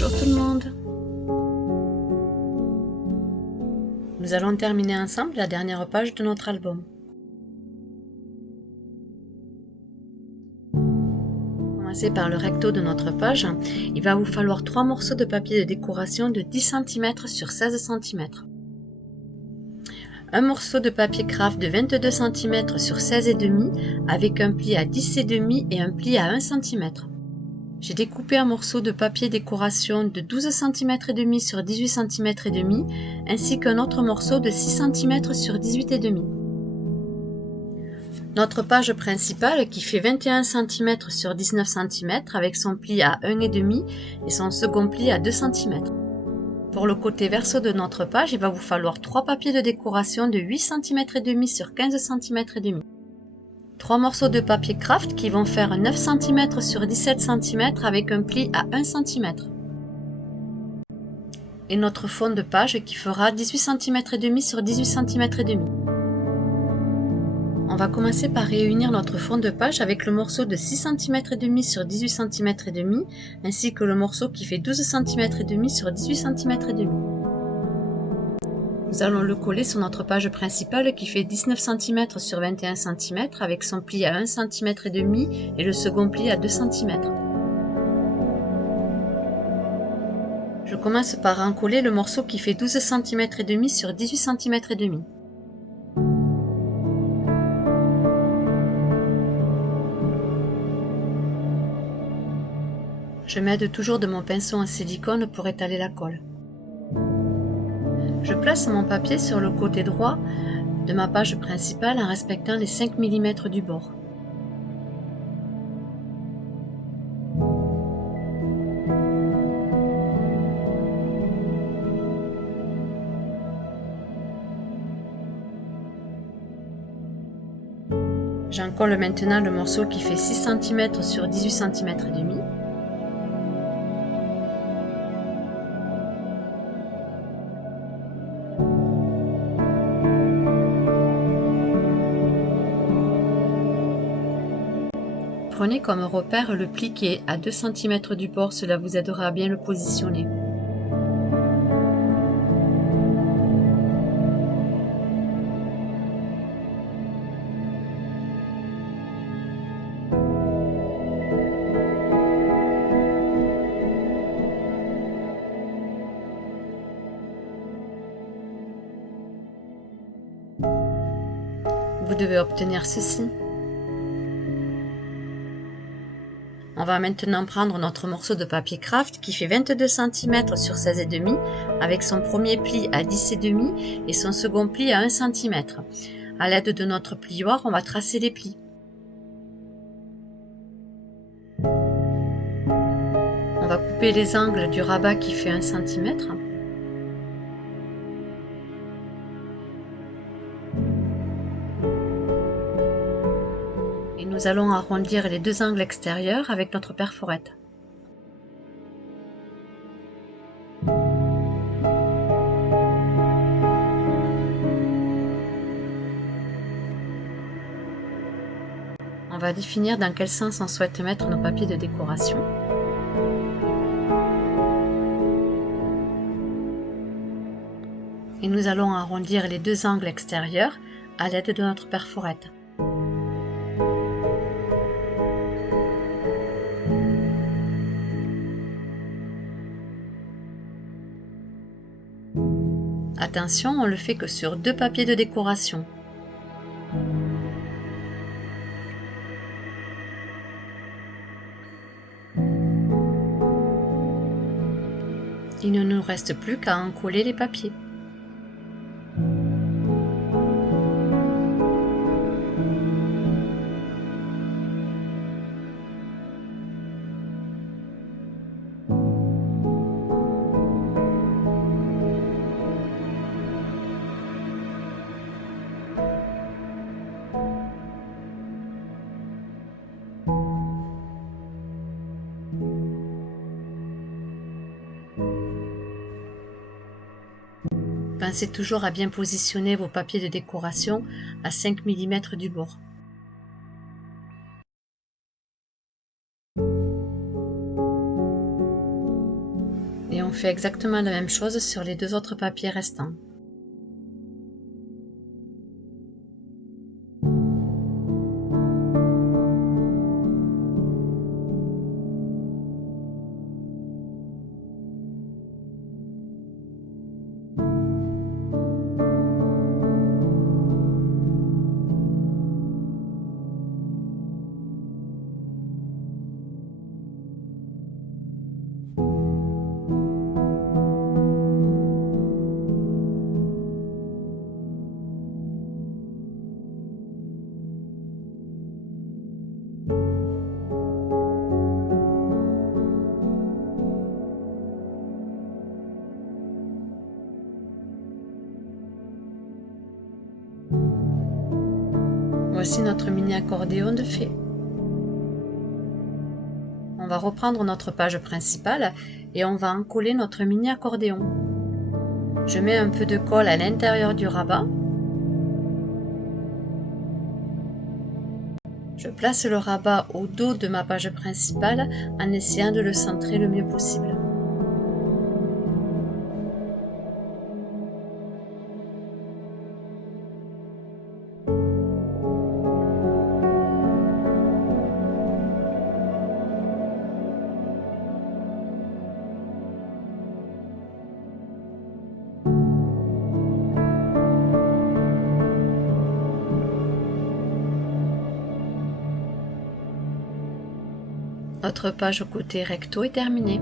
Bonjour tout le monde. Nous allons terminer ensemble la dernière page de notre album. Commencez par le recto de notre page. Il va vous falloir 3 morceaux de papier de décoration de 10 cm sur 16 cm. Un morceau de papier craft de 22 cm sur 16,5 avec un pli à 10,5 et un pli à 1 cm. J'ai découpé un morceau de papier décoration de 12 cm et demi sur 18 cm et demi, ainsi qu'un autre morceau de 6 cm sur 18 et demi. Notre page principale qui fait 21 cm sur 19 cm avec son pli à 1,5 et son second pli à 2 cm. Pour le côté verso de notre page, il va vous falloir 3 papiers de décoration de 8 cm et demi sur 15 cm et demi. 3 morceaux de papier craft qui vont faire 9 cm sur 17 cm avec un pli à 1 cm. Et notre fond de page qui fera 18 cm et demi sur 18 cm et demi. On va commencer par réunir notre fond de page avec le morceau de 6 cm et demi sur 18 cm et demi, ainsi que le morceau qui fait 12 cm et demi sur 18 cm et demi. Nous allons le coller sur notre page principale qui fait 19 cm sur 21 cm avec son pli à 1 cm et demi et le second pli à 2 cm. Je commence par encoller le morceau qui fait 12 cm et demi sur 18 cm et demi. Je m'aide toujours de mon pinceau en silicone pour étaler la colle. Je place mon papier sur le côté droit de ma page principale en respectant les 5 mm du bord. J'encolle maintenant le morceau qui fait 6 cm sur 18 cm et demi. Prenez comme repère le pli qui est à 2 cm du bord, cela vous aidera à bien le positionner. Vous devez obtenir ceci. On va maintenant prendre notre morceau de papier craft qui fait 22 cm sur 16,5 avec son premier pli à 10,5 et son second pli à 1 cm. À l'aide de notre plioir, on va tracer les plis. On va couper les angles du rabat qui fait 1 cm. Et nous allons arrondir les deux angles extérieurs avec notre perforette. On va définir dans quel sens on souhaite mettre nos papiers de décoration. Et nous allons arrondir les deux angles extérieurs à l'aide de notre perforette. Attention, on le fait que sur 2 papiers de décoration. Il ne nous reste plus qu'à en coller les papiers. Pensez toujours à bien positionner vos papiers de décoration à 5 mm du bord. Et on fait exactement la même chose sur les 2 autres papiers restants. Voici notre mini accordéon de fait. On va reprendre notre page principale et on va encoller notre mini accordéon. Je mets un peu de colle à l'intérieur du rabat. Je place le rabat au dos de ma page principale en essayant de le centrer le mieux possible. Notre page côté recto est terminée.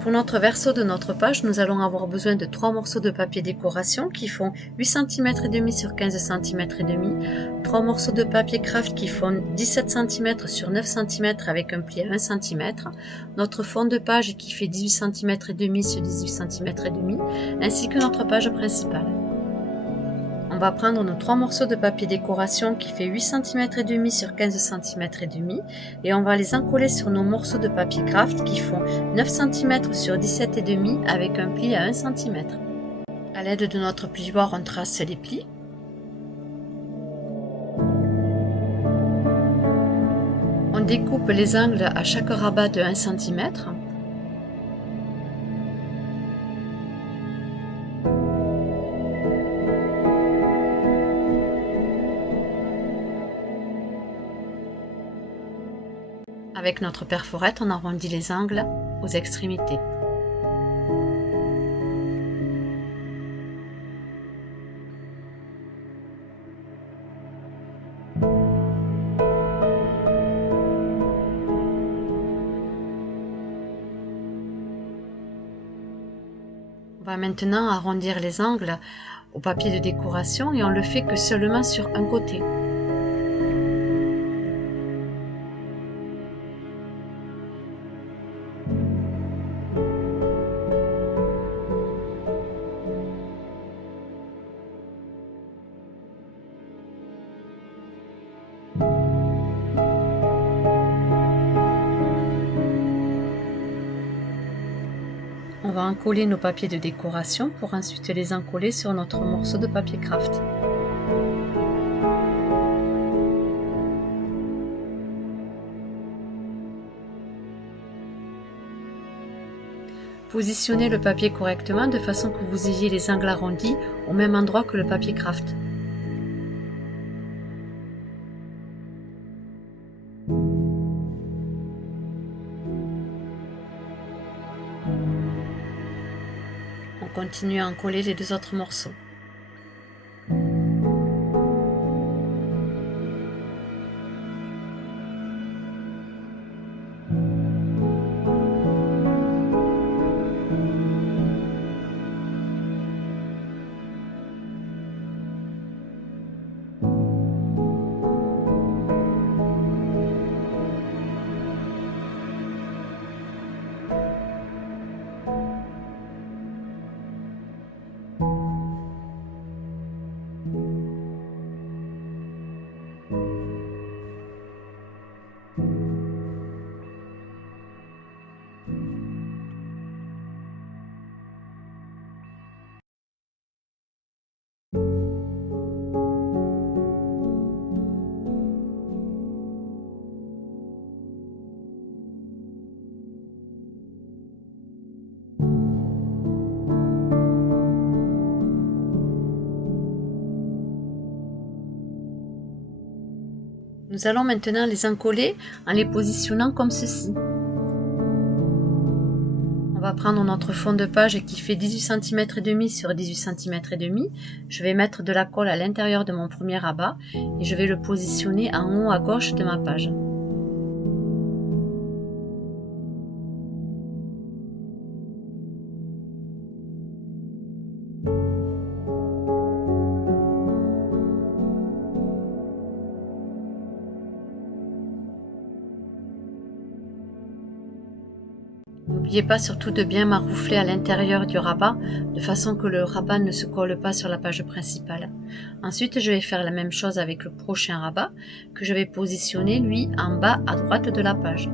Pour notre verso de notre page, nous allons avoir besoin de 3 morceaux de papier décoration qui font 8 cm et demi sur 15 cm et demi, 3 morceaux de papier craft qui font 17 cm sur 9 cm avec un pli à 1 cm, notre fond de page qui fait 18 cm et demi sur 18 cm et demi, ainsi que notre page principale. On va prendre nos 3 morceaux de papier décoration qui fait 8 cm et demi sur 15 cm et demi et on va les encoller sur nos morceaux de papier craft qui font 9 cm sur 17 et demi avec un pli à 1 cm. À l'aide de notre plioir, on trace les plis. On découpe les angles à chaque rabat de 1 cm. Avec notre perforette, on arrondit les angles aux extrémités. On va maintenant arrondir les angles au papier de décoration et on le fait que seulement sur un côté. On va encoller nos papiers de décoration pour ensuite les encoller sur notre morceau de papier craft. Positionnez le papier correctement de façon que vous ayez les angles arrondis au même endroit que le papier craft. On continue à encoller les 2 autres morceaux. Nous allons maintenant les encoller en les positionnant comme ceci. On va prendre notre fond de page qui fait 18 cm et demi sur 18 cm et demi. Je vais mettre de la colle à l'intérieur de mon premier rabat et je vais le positionner en haut à gauche de ma page. N'oubliez pas surtout de bien maroufler à l'intérieur du rabat, de façon que le rabat ne se colle pas sur la page principale. Ensuite, je vais faire la même chose avec le prochain rabat, que je vais positionner lui en bas à droite de la page.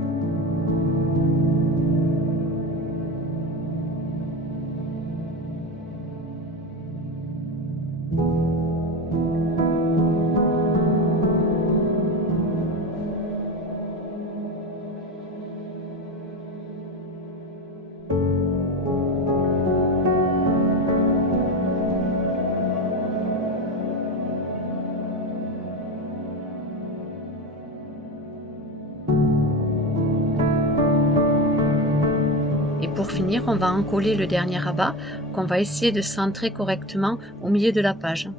Et pour finir, on va encoller le dernier rabat qu'on va essayer de centrer correctement au milieu de la page.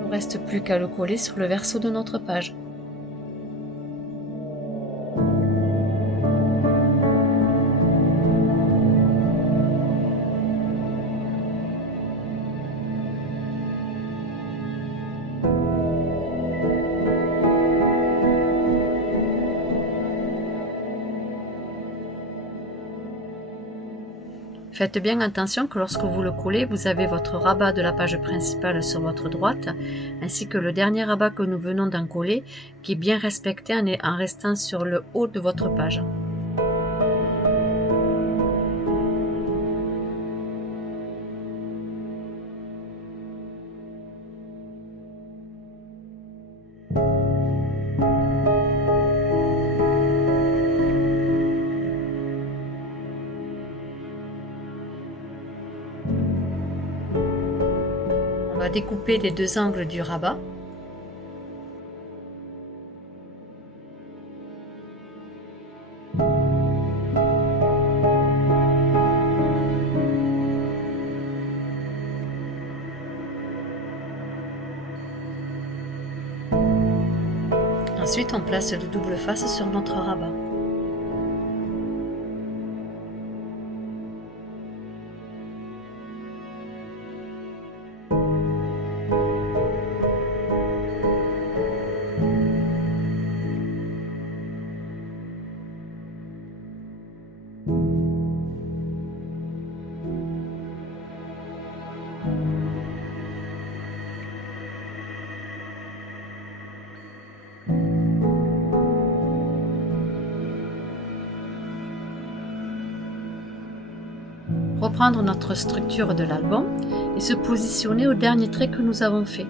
Il ne reste plus qu'à le coller sur le verso de notre page. Faites bien attention que lorsque vous le collez, vous avez votre rabat de la page principale sur votre droite, ainsi que le dernier rabat que nous venons d'encoller, qui est bien respecté en restant sur le haut de votre page. On va découper les deux angles du rabat. Ensuite, on place le double face sur notre rabat. Reprendre notre structure de l'album et se positionner au dernier trait que nous avons fait.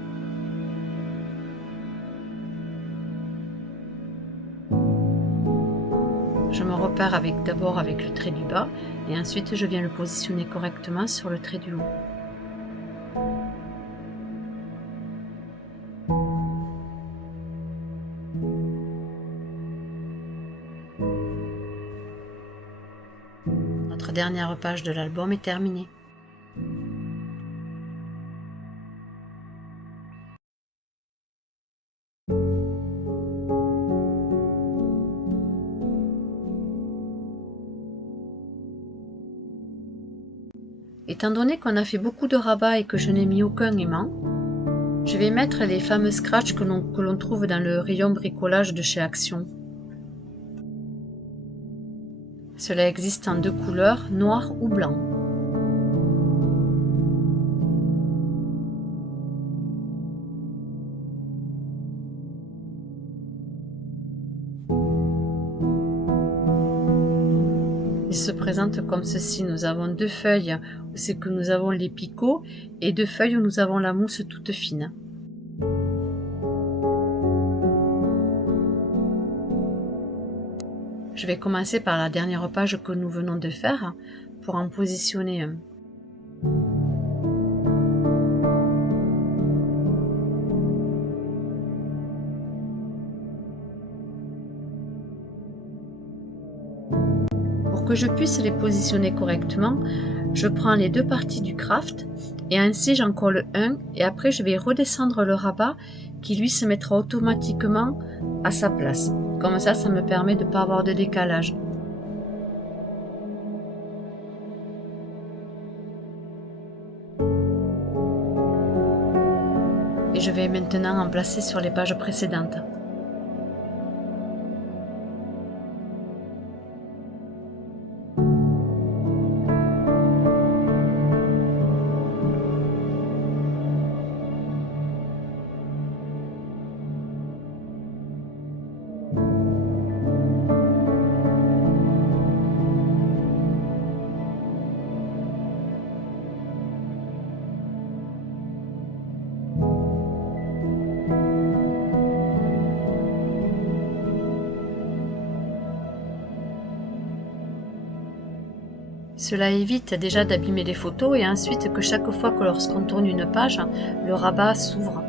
Je me repère d'abord avec le trait du bas et ensuite je viens le positionner correctement sur le trait du haut. Notre dernière page de l'album est terminée. Étant donné qu'on a fait beaucoup de rabats et que je n'ai mis aucun aimant, je vais mettre les fameux scratchs que l'on trouve dans le rayon bricolage de chez Action. Cela existe en deux couleurs, noir ou blanc. Il se présente comme ceci. Nous avons deux feuilles où c'est que nous avons les picots et deux feuilles où nous avons la mousse toute fine. Je vais commencer par la dernière page que nous venons de faire pour en positionner un. Pour que je puisse les positionner correctement, je prends les deux parties du craft et ainsi j'en colle un et après je vais redescendre le rabat qui lui se mettra automatiquement à sa place. Comme ça me permet de ne pas avoir de décalage. Et je vais maintenant en placer sur les pages précédentes. Cela évite déjà d'abîmer les photos et ensuite que chaque fois que lorsqu'on tourne une page, le rabat s'ouvre.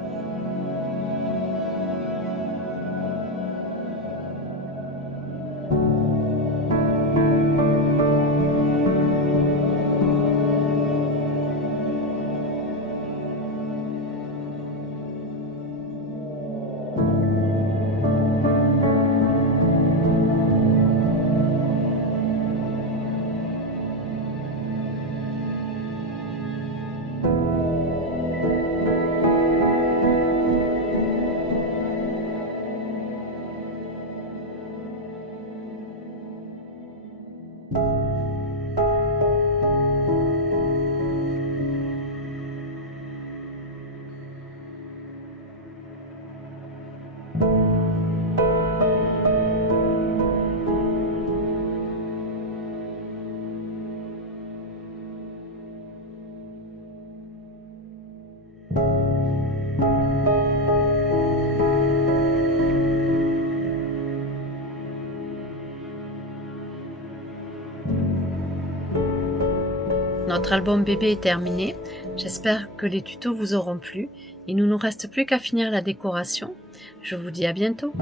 Notre album bébé est terminé. J'espère que les tutos vous auront plu. Il ne nous reste plus qu'à finir la décoration. Je vous dis à bientôt.